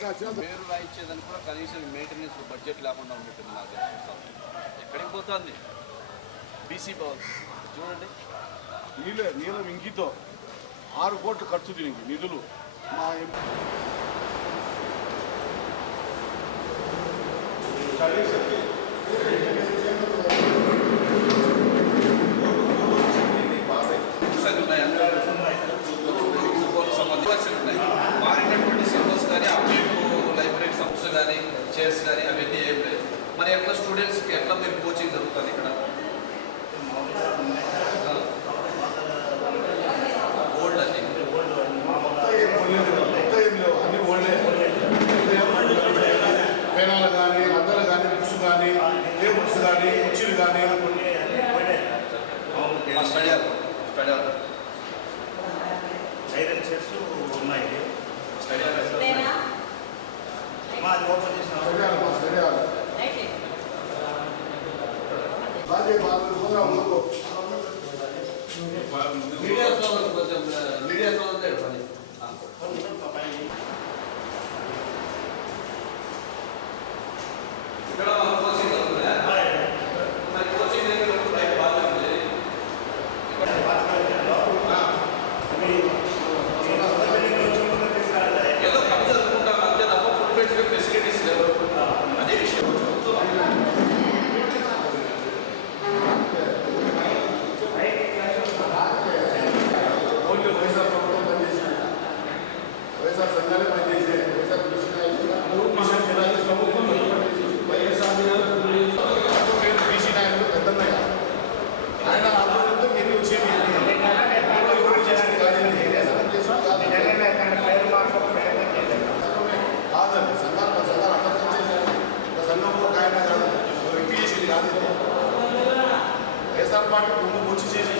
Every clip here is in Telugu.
పేరు రాయించేదని కూడా కనీసం మెయింటెనెన్స్ బడ్జెట్ లేకుండా ఉంటుంది. నాకు ఎక్కడికి పోతుంది బీసీ భవన్ చూడండి. నీలం ఇంకితో 6 కోట్లు ఖర్చు దీనికి నిధులు మా మారినటువంటి సింబల్స్ కానీ అప్డేట్ లైబ్రరీ సంస్థ కానీ చైర్స్ కానీ అవన్నీ ఏం లేదు. మరి ఎట్లా స్టూడెంట్స్కి ఎట్లా మీరు కోచింగ్ జరుగుతుంది ఇక్కడ? ఓల్డ్ అన్ని పేనాలు కానీ అద్దలు కానీ బుక్స్ కానీ టేబుల్స్ కానీ కుర్చీలు కానీ స్టడీ ఐరన్ చైర్స్ ఉన్నాయి. స్టడీ మాది ఓపెన్ చేసిన పార్టీ వచ్చి చేసే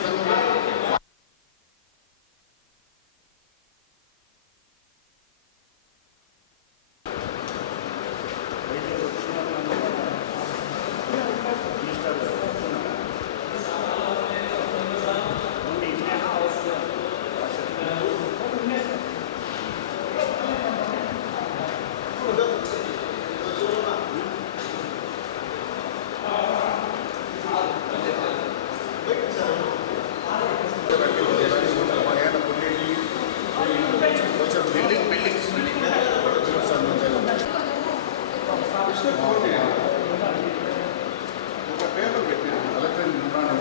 ఒక పేపర్ పెట్టి కలెక్టర్ నిర్మాణం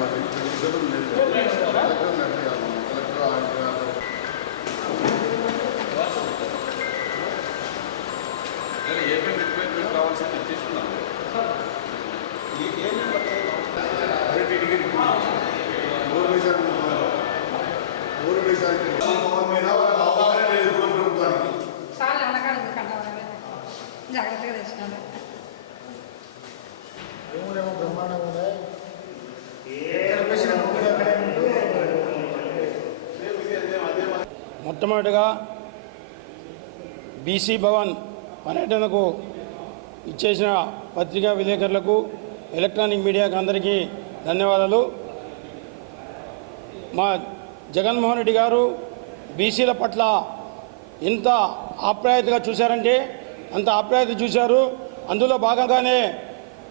ఏమేమి రిక్వైర్మెంట్ కావాల్సింది తీసుకున్నాం. జాగ్రత్తగా తెచ్చినాను. మొట్టమొదటిగా బీసీ భవన్ పర్యటనకు ఇచ్చేసిన పత్రికా విలేకరులకు, ఎలక్ట్రానిక్ మీడియాకు అందరికీ ధన్యవాదాలు. మా జగన్మోహన్ రెడ్డి గారు బీసీల పట్ల ఎంత ఆప్యాయతగా చూశారంటే అంత ఆప్యాయత చూశారు. అందులో భాగంగానే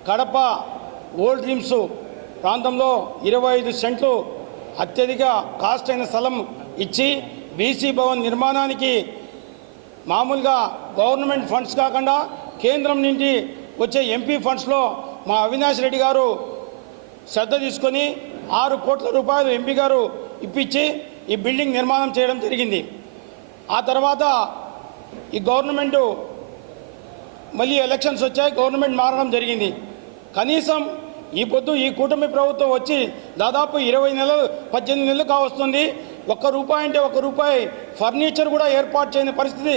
కడప ఓల్డ్ డ్రీమ్స్ ప్రాంతంలో 25 సెంట్లు అత్యధిక కాస్ట్ అయిన స్థలం ఇచ్చి బీసీ భవన్ నిర్మాణానికి మామూలుగా గవర్నమెంట్ ఫండ్స్ కాకుండా కేంద్రం నుండి వచ్చే ఎంపీ ఫండ్స్లో మా అవినాష్ రెడ్డి గారు శ్రద్ధ తీసుకొని 6 కోట్ల రూపాయలు ఎంపీ గారు ఇప్పించి ఈ బిల్డింగ్ నిర్మాణం చేయడం జరిగింది. ఆ తర్వాత ఈ గవర్నమెంటు మళ్ళీ ఎలక్షన్స్ వచ్చాయి, గవర్నమెంట్ మారడం జరిగింది. కనీసం ఈ పొద్దు ఈ కూటమి ప్రభుత్వం వచ్చి దాదాపు 20 నెలలు 18 నెలలు కావస్తుంది. ₹1 అంటే ₹1 ఫర్నిచర్ కూడా ఏర్పాటు చేయని పరిస్థితి,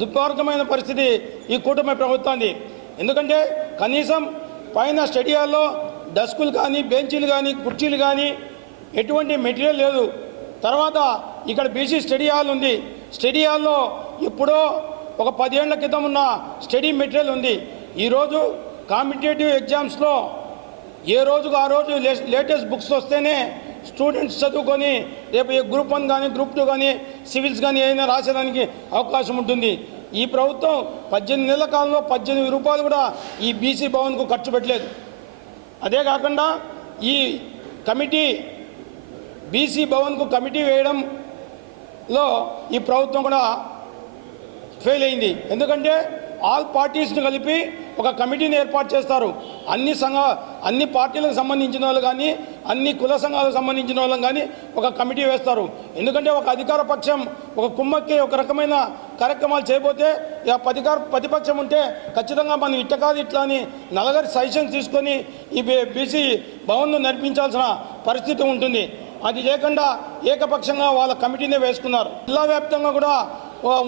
దుర్మార్గమైన పరిస్థితి ఈ కూటమి ప్రభుత్వాన్ని. ఎందుకంటే కనీసం పైన స్టేడియాల్లో డస్కులు కానీ, బెంచీలు కానీ, కుర్చీలు కానీ ఎటువంటి మెటీరియల్ లేదు. తర్వాత ఇక్కడ బీసీ స్టడీ హాల్ ఉంది. స్టడీ హాల్లో ఎప్పుడో ఒక 10 ఏళ్ల క్రితం ఉన్న స్టడీ మెటీరియల్ ఉంది. ఈరోజు కాంపిటేటివ్ ఎగ్జామ్స్లో ఏ రోజుకు ఆ రోజు లేటెస్ట్ బుక్స్ వస్తేనే స్టూడెంట్స్ చదువుకొని రేపు గ్రూప్ 1 కానీ, గ్రూప్ 2 కానీ, సివిల్స్ కానీ ఏదైనా రాసేదానికి అవకాశం ఉంటుంది. ఈ ప్రభుత్వం 18 నెలల కాలంలో 18 రూపాయలు కూడా ఈ బీసీ భవన్కు ఖర్చు పెట్టలేదు. అదే కాకుండా ఈ కమిటీ బీసీ భవన్కు కమిటీ వేయడంలో ఈ ప్రభుత్వం కూడా ఫెయిల్ అయింది. ఎందుకంటే ఆల్ పార్టీస్ని కలిపి ఒక కమిటీని ఏర్పాటు చేస్తారు. అన్ని పార్టీలకు సంబంధించిన వాళ్ళు కానీ అన్ని కుల సంఘాలకు సంబంధించిన వాళ్ళని కానీ ఒక కమిటీ వేస్తారు. ఎందుకంటే ఒక అధికార పక్షం ఒక కుమ్మక్కి ఒక రకమైన కార్యక్రమాలు చేయబోతే ఇక ప్రతిపక్షం ఉంటే ఖచ్చితంగా మనం ఇట్ట కాదు ఇట్లా అని నలుగురి సజెషన్స్ తీసుకొని ఈ బీసీ భవన్ను నడిపించాల్సిన పరిస్థితి ఉంటుంది. అది లేకుండా ఏకపక్షంగా వాళ్ళ కమిటీనే వేసుకున్నారు. జిల్లా వ్యాప్తంగా కూడా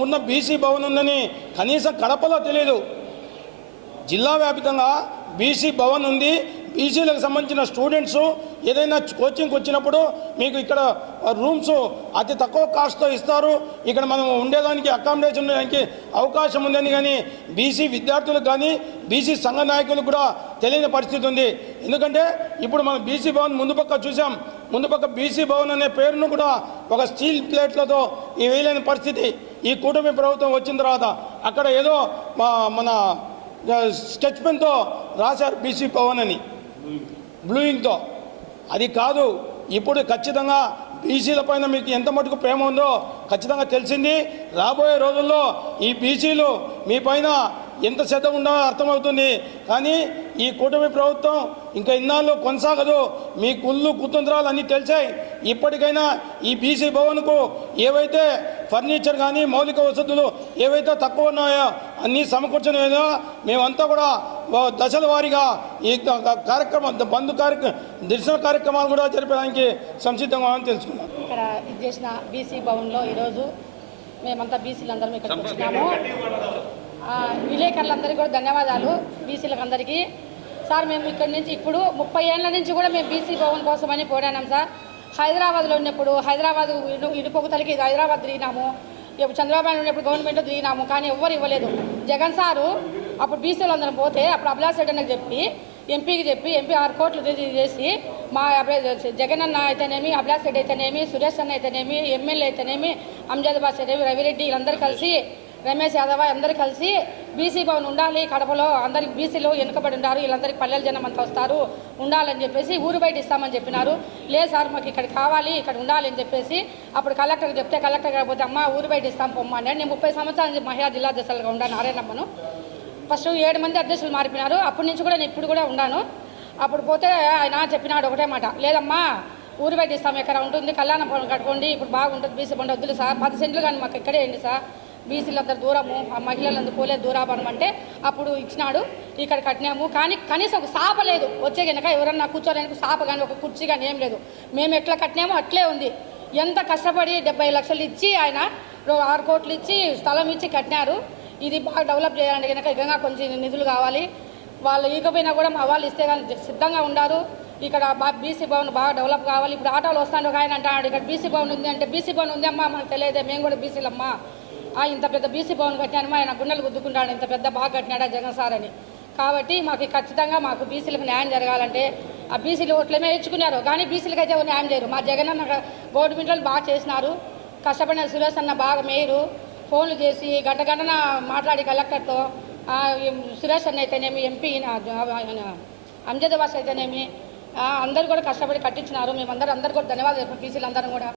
ఉన్న బీసీ భవన్ ఉందని కనీసం కడపలో తెలియదు. జిల్లా వ్యాప్తంగా బీసీ భవన్ ఉంది. బీసీలకు సంబంధించిన స్టూడెంట్స్ ఏదైనా కోచింగ్కి వచ్చినప్పుడు మీకు ఇక్కడ రూమ్స్ అతి తక్కువ కాస్ట్తో ఇస్తారు. ఇక్కడ మనం ఉండేదానికి అకామిడేషన్ ఉండడానికి అవకాశం ఉందని కానీ బీసీ విద్యార్థులకు కానీ బీసీ సంఘ నాయకులకు కూడా తెలియని పరిస్థితి ఉంది. ఎందుకంటే ఇప్పుడు మనం బీసీ భవన్ ముందు పక్క చూసాం. ముందు పక్క బీసీ భవన్ అనే పేరును కూడా ఒక స్టీల్ ప్లేట్లతో వేయలేని పరిస్థితి. ఈ కూటమి ప్రభుత్వం వచ్చిన తర్వాత అక్కడ ఏదో మన స్కెచ్ పెన్తో రాశారు బీసీ భవన్ అని బ్లూయింగ్తో. అది కాదు. ఇప్పుడు ఖచ్చితంగా బీసీల పైన మీకు ఎంత మటుకు ప్రేమ ఉందో ఖచ్చితంగా తెలిసింది. రాబోయే రోజుల్లో ఈ బీసీలు మీ పైన ఎంత శ్రద్ధ ఉండాలో అర్థమవుతుంది. కానీ ఈ కూటమి ప్రభుత్వం ఇంకా ఇన్నాళ్ళు కొనసాగదు. మీ కుళ్ళు కుతంత్రాలు అన్నీ తెలిసాయి. ఇప్పటికైనా ఈ బీసీ భవన్కు ఏవైతే ఫర్నిచర్ కానీ మౌలిక వసతులు ఏవైతే తక్కువ ఉన్నాయో అన్నీ సమకూర్చలేదో మేమంతా కూడా దశల వారీగా ఈ కార్యక్రమం నిరసన కార్యక్రమాలు కూడా జరిపడానికి సంసిద్ధంగా అని తెలుసుకున్నాం. ఇక్కడ ఇది చేసిన బీసీ భవన్లో ఈరోజు మేమంతా బీసీలందరం ఇక్కడికి వచ్చినాము. విలేకరులందరికీ కూడా ధన్యవాదాలు. బీసీలకు అందరికీ సార్ మేము ఇక్కడి నుంచి ఇప్పుడు 30 ఏళ్ళ నుంచి కూడా మేము బీసీ భవన్ కోసమని పోరాడాం సార్. హైదరాబాద్లో ఉన్నప్పుడు హైదరాబాద్ ఇనుపొగుతలకి హైదరాబాద్ తిరిగినాము. ఇప్పుడు చంద్రబాబు నాయుడు ఉన్నప్పుడు గవర్నమెంట్లో తిరిగినాము. కానీ ఎవ్వరు ఇవ్వలేదు. జగన్ సారు అప్పుడు బీసీలు అందరం పోతే అప్పుడు అభిలాష్ రెడ్డి అన్నకి చెప్పి ఎంపీకి చెప్పి ఎంపీ 6 కోట్లు చేసి మా జగన్ అన్న అయితేనేమి అభిలాష్ రెడ్డి అయితేనేమి సురేష్ అన్న అయితేనేమి ఎమ్మెల్యే అయితేనేమి అంజద్ బాష్ అయితేనేమి రవిరెడ్డి వీళ్ళందరూ కలిసి రమేష్ యాదవ్ అందరూ కలిసి బీసీ భవన్ ఉండాలి కడపలో అందరికి బీసీలు వెనుకబడి ఉన్నారు వీళ్ళందరికీ పల్లెల జనం అంతా వస్తారు ఉండాలని చెప్పేసి ఊరు బయట ఇస్తామని చెప్పినారు. లేదు సార్ మాకు ఇక్కడ కావాలి ఇక్కడ ఉండాలి అని చెప్పేసి అప్పుడు కలెక్టర్కి చెప్తే కలెక్టర్ కాకపోతే అమ్మ ఊరు బయట ఇస్తాం పొమ్మని. నేను 30 సంవత్సరాల నుంచి మహిళా జిల్లా అధ్యక్షులుగా ఉన్నాను. నారాయణమ్మను ఫస్ట్ 7 మంది అధ్యక్షులు మారిపోయినారు. అప్పటి నుంచి కూడా నేను ఇప్పుడు కూడా ఉన్నాను. అప్పుడు పోతే ఆయన చెప్పినాడు ఒకటే మాట, లేదమ్మా ఊరు బయట ఇస్తాం ఎక్కడ ఉంటుంది కళ్యాణ భవనం కట్టుకోండి ఇప్పుడు బాగుంటుంది బీసీ బండి వద్దులు సార్ 10 సెంట్లు కానీ మాకు ఇక్కడే ఏంటి సార్ బీసీలందరూ దూరము ఆ మహిళలందరూ పోలేదు దూరాభరణం అంటే అప్పుడు ఇచ్చినాడు. ఇక్కడ కట్టినాము. కానీ కనీసం ఒక సాప లేదు. వచ్చే కనుక ఎవరన్నా కూర్చోడానికి సాప కానీ ఒక కుర్చీ కానీ ఏం లేదు. మేము ఎట్లా కట్టినామో అట్లే ఉంది. ఎంత కష్టపడి 70 లక్షలు ఇచ్చి ఆయన 6 కోట్లు ఇచ్చి స్థలం ఇచ్చి కట్టినారు. ఇది బాగా డెవలప్ చేయాలంటే కనుక ఇంకా కొంచెం నిధులు కావాలి. వాళ్ళు ఈకపోయినా కూడా మా వాళ్ళు ఇస్తే కానీ సిద్ధంగా ఉన్నారు. ఇక్కడ బీసీ భవన్ బాగా డెవలప్ కావాలి. ఇప్పుడు ఆటోలు వస్తాను ఒక ఆయన అంటాడు ఇక్కడ బీసీ భవన్ ఉంది అంటే బీసీ భవన్ ఉంది అమ్మా మనకు తెలియదే మేము కూడా బీసీలమ్మా ఇంత పెద్ద బీసీ భవన్ కట్టినానమ్మా ఆయన గుండెలు గుద్దుకుంటాడు ఇంత పెద్ద బాగా కట్టినాడా జగన్ సార్ అని. కాబట్టి మాకు ఖచ్చితంగా మాకు బీసీలకు న్యాయం జరగాలంటే ఆ బీసీలు ఓట్లేమే ఇచ్చుకున్నారు కానీ బీసీలకు అయితే న్యాయం చేయరు. మా జగన్ అన్న గవర్నమెంట్లు బాగా చేసినారు. కష్టపడిన సురేష్ అన్న బాగా మేయరు ఫోన్లు చేసి గంటన మాట్లాడి కలెక్టర్తో సురేష్ అన్న అయితేనేమి ఎంపీ అంజద్ బాష్ అయితేనేమి అందరూ కూడా కష్టపడి కట్టించినారు. మేమందరూ కూడా ధన్యవాదాలు బీసీలు అందరం కూడా.